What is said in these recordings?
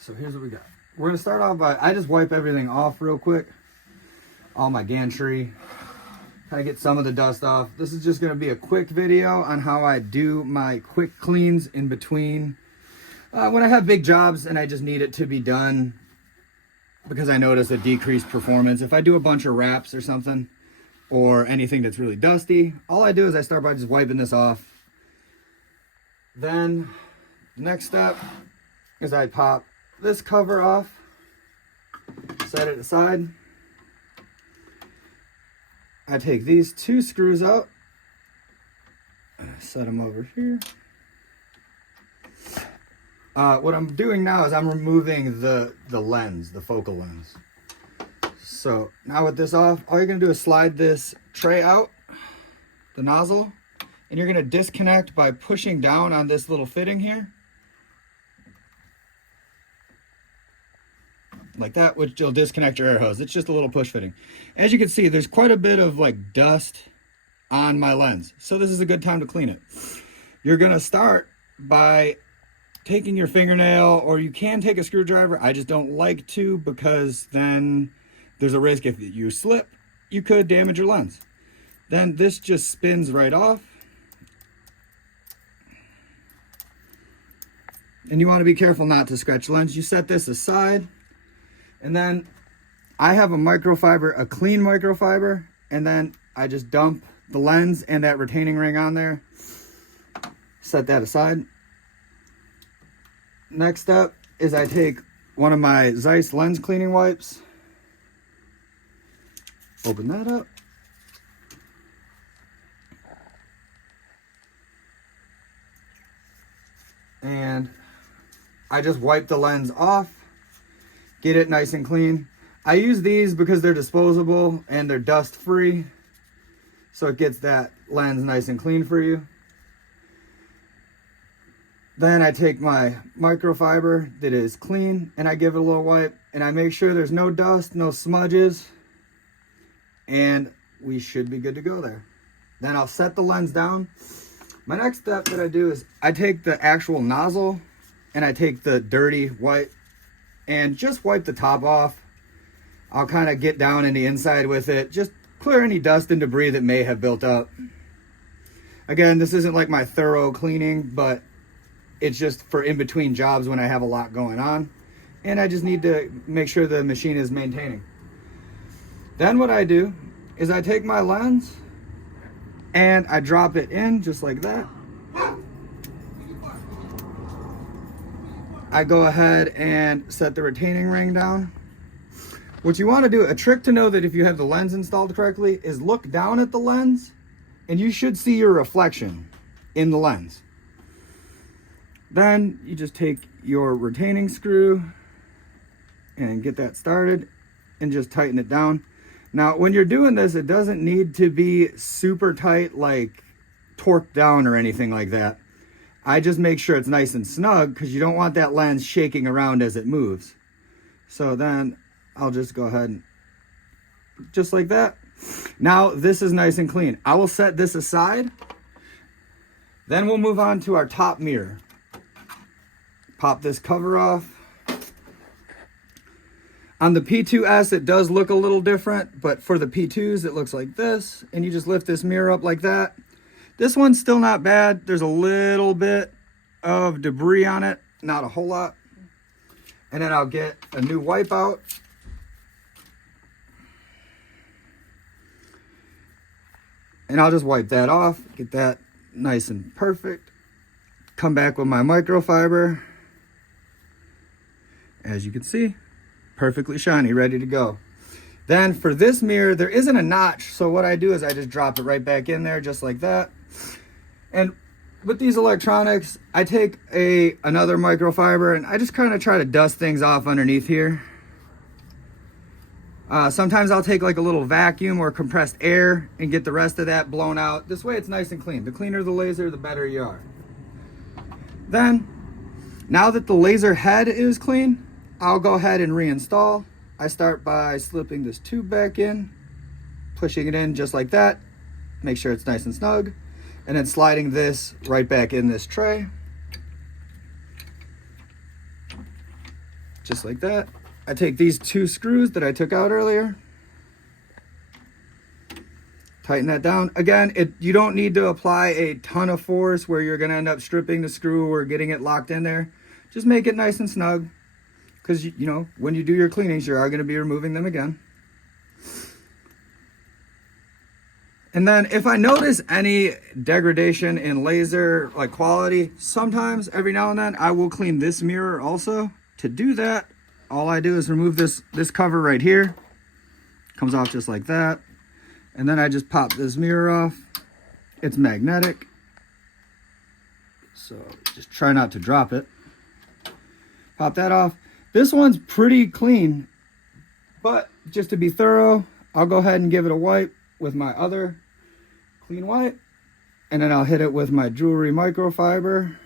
So here's what we got. We're gonna start off by, I just wipe everything off real quick. All my gantry. Kind of get some of the dust off. This is just gonna be a quick video on how I do my quick cleans in between. When I have big jobs and I just need it to be done because I notice a decreased performance. If I do a bunch of wraps or something, or anything that's really dusty, all I do is I start by just wiping this off. Then, the next step is I pop this cover off, set it aside. I take these two screws out, set them over here. What I'm doing now is I'm removing the lens, the focal lens. So now with this off, all you're gonna do is slide this tray out, the nozzle, and you're gonna disconnect by pushing down on this little fitting here. Like that, which will disconnect your air hose. It's just a little push fitting. As you can see, there's quite a bit of like dust on my lens. So this is a good time to clean it. You're gonna start by taking your fingernail, or you can take a screwdriver. I just don't like to because then there's a risk if you slip, you could damage your lens. Then this just spins right off. And you want to be careful not to scratch the lens. You set this aside. And then I have a microfiber, a clean microfiber. And then I just dump the lens and that retaining ring on there. Set that aside. Next up is I take one of my Zeiss lens cleaning wipes. Open that up. And I just wipe the lens off, get it nice and clean. I use these because they're disposable and they're dust free. So it gets that lens nice and clean for you. Then I take my microfiber that is clean and I give it a little wipe and I make sure there's no dust, no smudges, and we should be good to go there. Then I'll set the lens down. My next step that I do is I take the actual nozzle and I take the dirty white and just wipe the top off. I'll kind of get down in the inside with it, just clear any dust and debris that may have built up. Again, this isn't like my thorough cleaning, but it's just for in between jobs when I have a lot going on. And I just need to make sure the machine is maintaining. Then what I do is I take my lens and I drop it in just like that. I go ahead and set the retaining ring down. What you want to do, a trick to know that if you have the lens installed correctly, is look down at the lens and you should see your reflection in the lens. Then you just take your retaining screw and get that started and just tighten it down. Now, when you're doing this, it doesn't need to be super tight, like torqued down or anything like that. I just make sure it's nice and snug because you don't want that lens shaking around as it moves. So then I'll just go ahead and just like that. Now this is nice and clean. I will set this aside. Then we'll move on to our top mirror. Pop this cover off. On the P2S, it does look a little different, but for the P2s, it looks like this. And you just lift this mirror up like that. This one's still not bad. There's a little bit of debris on it, not a whole lot. And then I'll get a new wipe out. And I'll just wipe that off, get that nice and perfect. Come back with my microfiber. As you can see, perfectly shiny, ready to go. Then for this mirror, there isn't a notch. So what I do is I just drop it right back in there just like that. And with these electronics, I take another microfiber and I just kind of try to dust things off underneath here. Sometimes I'll take like a little vacuum or compressed air and get the rest of that blown out. This way it's nice and clean. The cleaner the laser, the better you are. Then, now that the laser head is clean, I'll go ahead and reinstall. I start by slipping this tube back in, pushing it in just like that. Make sure it's nice and snug. And then sliding this right back in this tray. just like that. I take these 2 screws that I took out earlier, tighten that down. Again, you don't need to apply a ton of force where you're gonna end up stripping the screw or getting it locked in there. Just make it nice and snug, because you know, when you do your cleanings, you are gonna be removing them again. And then if I notice any degradation in laser like quality, sometimes every now and then I will clean this mirror also. To do that, all I do is remove this cover right here. Comes off just like that. And then I just pop this mirror off. It's magnetic, so just try not to drop it. Pop that off. This one's pretty clean, but just to be thorough, I'll go ahead and give it a wipe with my other clean wipe, and then I'll hit it with my jewelry microfiber.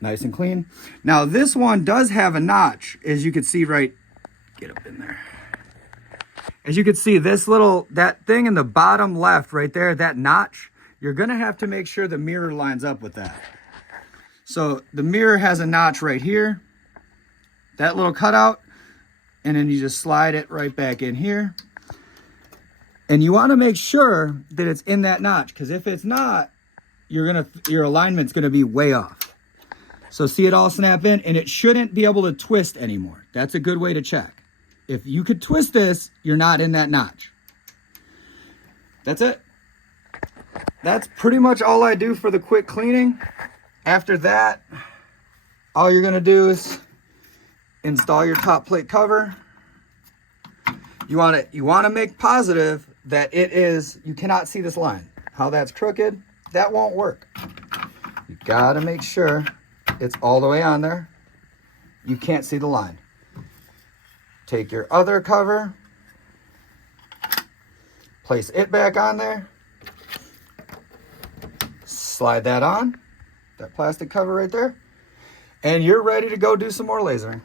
Nice and clean. Now this one does have a notch, as you can see right, get up in there. As you can see, that thing in the bottom left right there, that notch, you're gonna have to make sure the mirror lines up with that. So the mirror has a notch right here, that little cutout, and then you just slide it right back in here. And you wanna make sure that it's in that notch, because if it's not, your alignment's gonna be way off. So see it all snap in, and it shouldn't be able to twist anymore. That's a good way to check. If you could twist this, you're not in that notch. That's it. That's pretty much all I do for the quick cleaning. After that, all you're gonna do is install your top plate cover. You wanna make positive that you cannot see this line. How that's crooked, that won't work. You gotta make sure it's all the way on there. You can't see the line. Take your other cover, place it back on there, slide that on, that plastic cover right there, and you're ready to go do some more lasering.